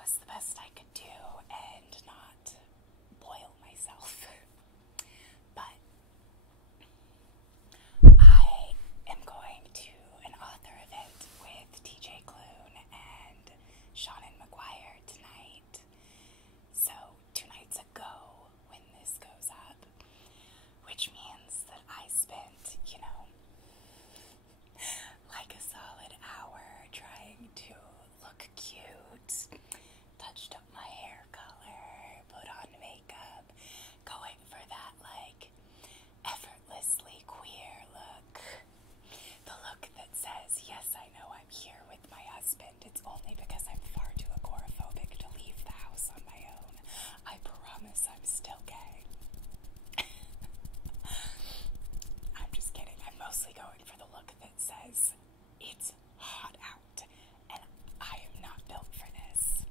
was the best I could do and not boil myself. But I am going to an author event with TJ Klune and Seanan McGuire tonight. So 2 nights ago when this goes up, which means that I spent, like a solid hour trying to look cute, touched up my hair color, put on makeup, going for that, effortlessly queer look. The look that says, yes, I know I'm here with my husband. It's only because I'm far too agoraphobic to leave the house on my own. I promise I'm still gay. I'm just kidding. I'm mostly going for the look that says, it's hot out, and I am not built for this.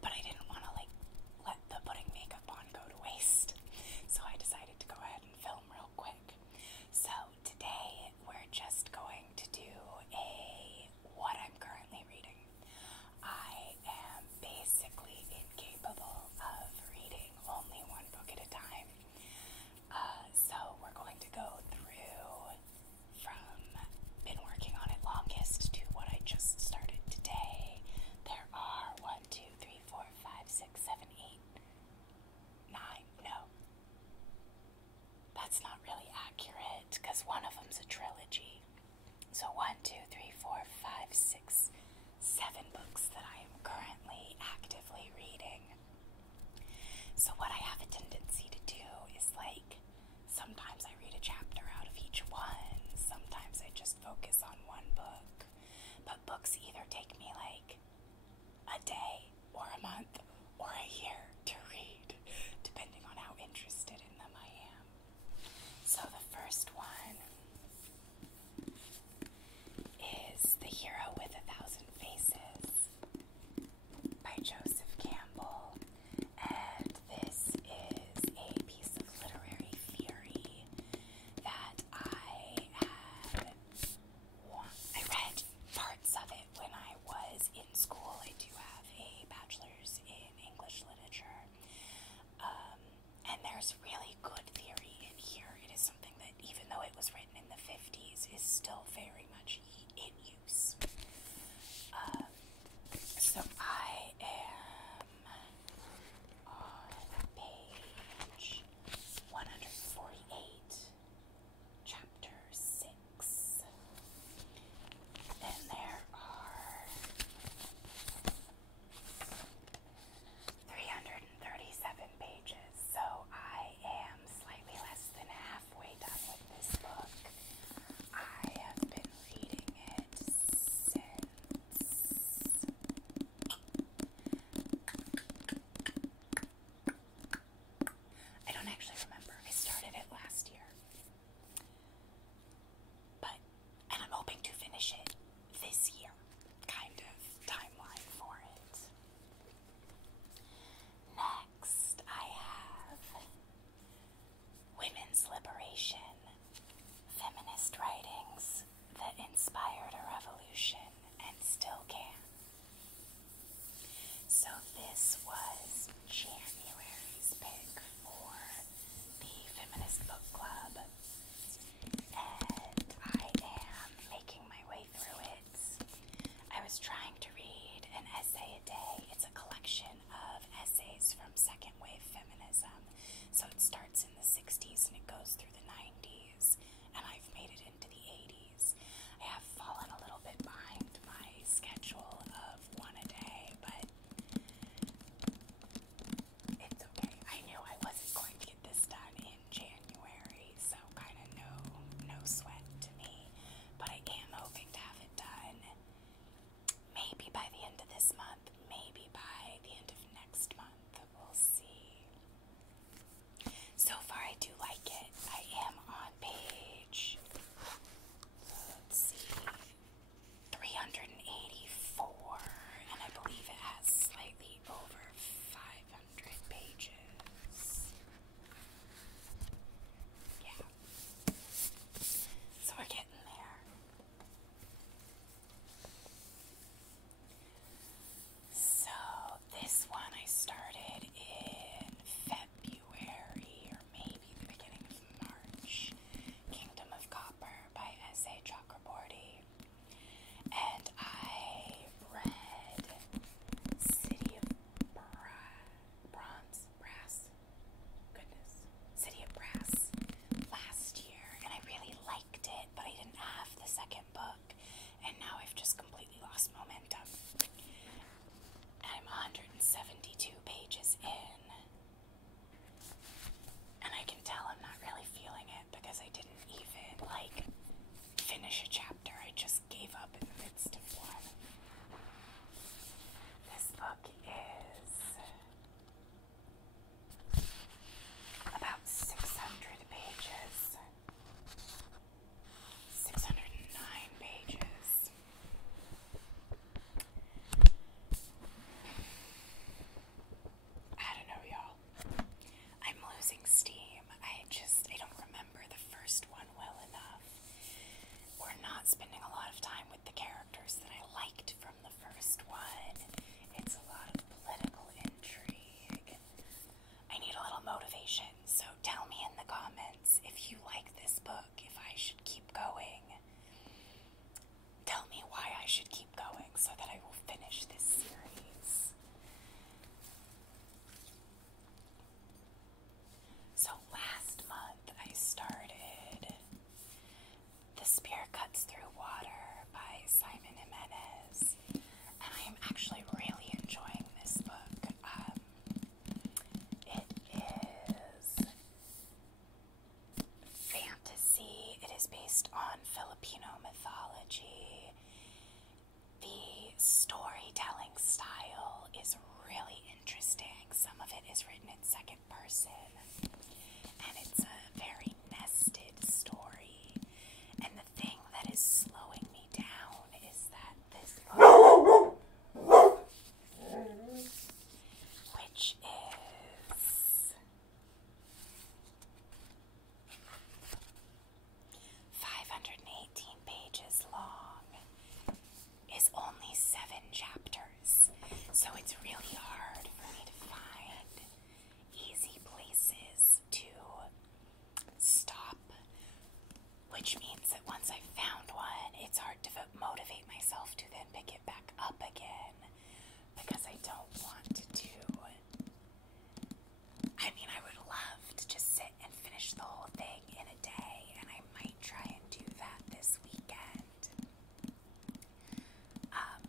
But I didn't want to, let the putting makeup on go to waste, so I decided to go ahead and film real quick. So today, we're just going to do what I'm currently reading. I am basically incapable of reading only one book at a time. So we're going to go through from been working on it longest to what I just started today. There are 1, 2, 3, 4, 5, 6, 7, 8, 9. No. That's not really accurate because one of them's a trilogy. So 1, 2, 3, 4, 5, 6, 7 books that I am currently actively reading. So what I have a tendency to do is sometimes I read a chapter out of each one, sometimes I just focus on one book, but books either take me a day or a month or a year to read, depending on how interested in them I am. So the first one is The Hero with 1,000 Faces by Joseph Campbell, and this not spending a lot of time with the characters that I liked from the first one. It's a lot of political intrigue. I need a little motivation, so tell me in the comments if you like this book, if I should keep going. Tell me why I should keep going so that I will finish this series. So last month I started The Spear Cuts Through Water by Simon Jimenez, and I am actually really enjoying this book. It is fantasy. It is based on Filipino mythology. The storytelling style is really interesting. Some of it is written in second person, and it's a very nested story. And the thing that is slowing me down is that this book, which is 518 pages long, is only 7 chapters. So it's really hard for me to find easy places to stop, which means that once I've found one, it's hard to motivate myself to then pick it back up again, because I don't want to do, I would love to just sit and finish the whole thing in a day, and I might try and do that this weekend,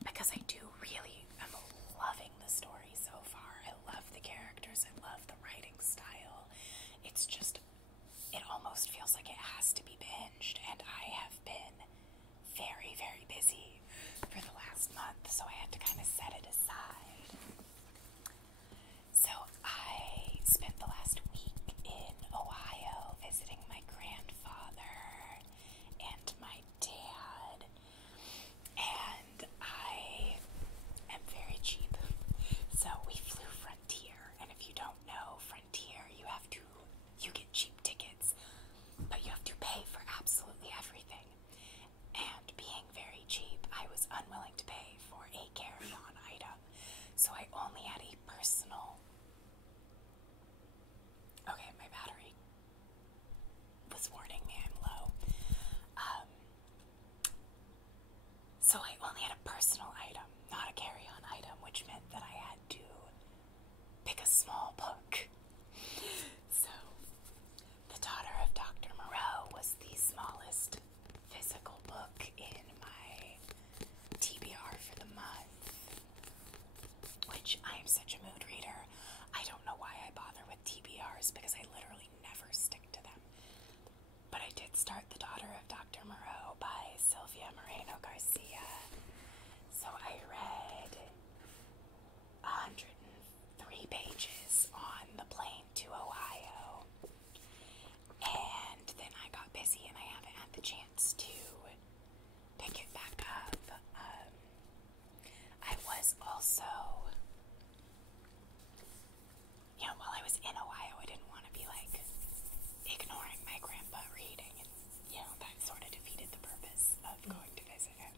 because I do really, I'm loving the story so far. I love the characters, I love the writing style. It's just, it almost feels like it has to be binged, and I have been very, very busy for the last month, so I had to kind of set it aside. So I spent the last week in Ohio visiting my grandfather and my dad, and I am very cheap. So we flew Frontier, and if you don't know Frontier, you get cheap tickets, but you have to pay for absolutely everything. And being very cheap, I was unwilling to pay for a carry-on item, so I only had a personal. Okay, my battery was warning me I'm low. So I only had a personal item, not a carry-on item, which meant that I had to pick a small book. So, The Daughter of Dr. Moreau was the smallest physical book in my TBR for the month, which I am such a mood reader. I don't know why I bother with TBRs, because I literally never stick to them. But I did start The Daughter of Dr. Moreau by Sylvia Moreno Garcia. So I read 103 pages on the plane to Ohio. And then I got busy and I haven't had the chance to pick it back up. I was also, while I was in Ohio, I didn't want to be like ignoring my grandpa reading, and that sort of defeated the purpose of going to visit him.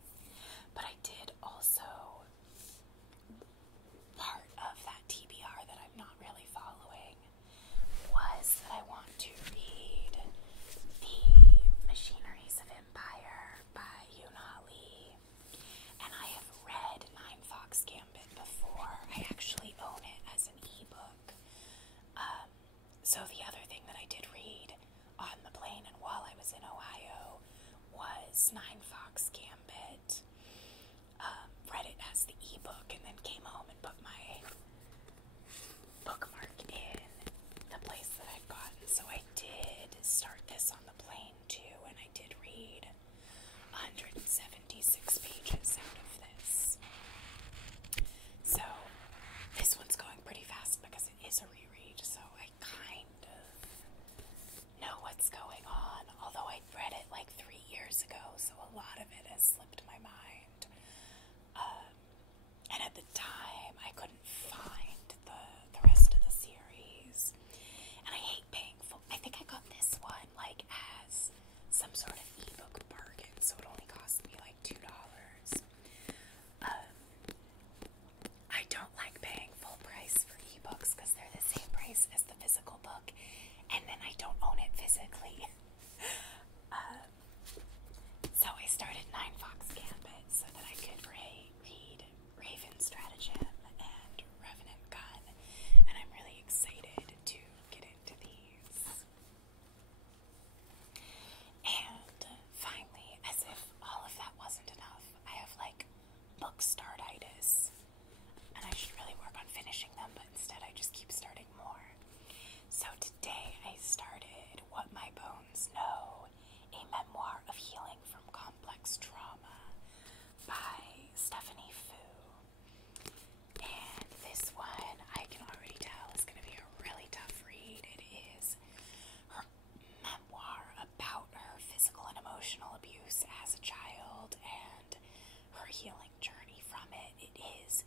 healing journey from it. It is,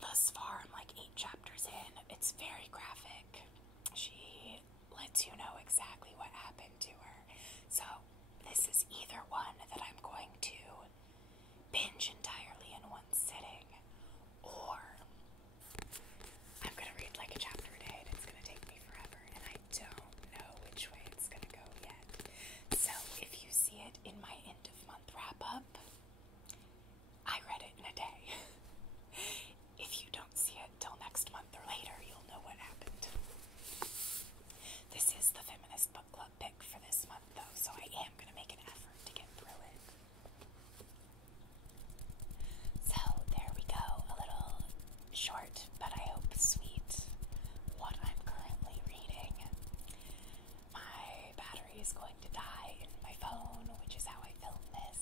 thus far, I'm like 8 chapters in. It's very graphic. She lets you know exactly what happened to her. So, this is either one that I'm going to binge entirely in one sitting, or I'm going to read like a chapter a day and it's going to take me forever, and I don't know which way it's going to go yet. So, if you see it in my end of month wrap up, I read it in a day. If you don't see it till next month or later, you'll know what happened. This is the Feminist Book Club pick for this month, though, so I am going to make an effort to get through it. So, there we go. A little short, but I hope sweet, what I'm currently reading. My battery is going to die in my phone, which is how I film this,